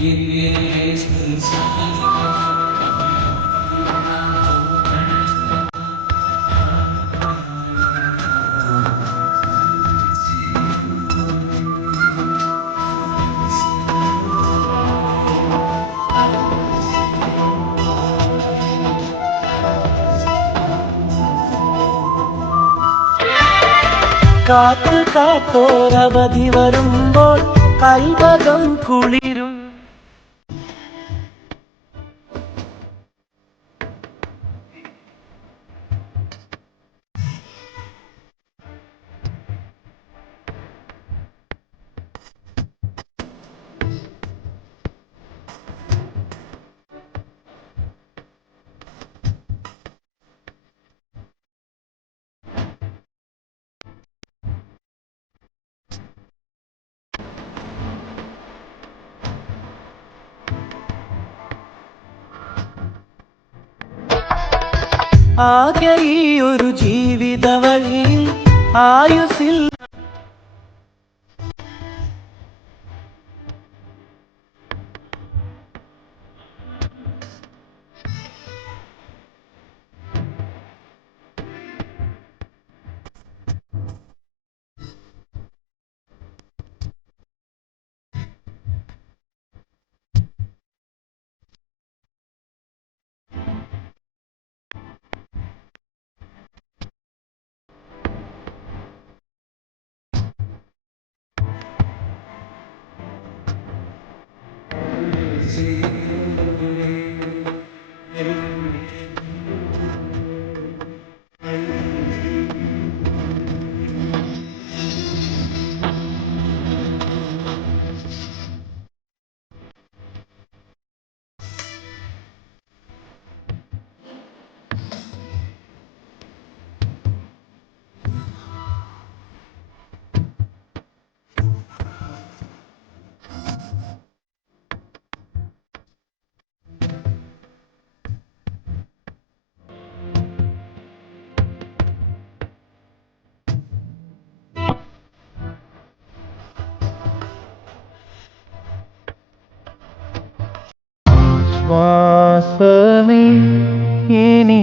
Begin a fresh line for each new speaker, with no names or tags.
Keep your hands inside. കാത്തു കാത്തോരവധി വരുമ്പോൾ കൽവകം കുളിരും ആകെ ഈ ഒരു ജീവിത വഴി ആയുസിൽ
ശ്വാസമേ ഇനി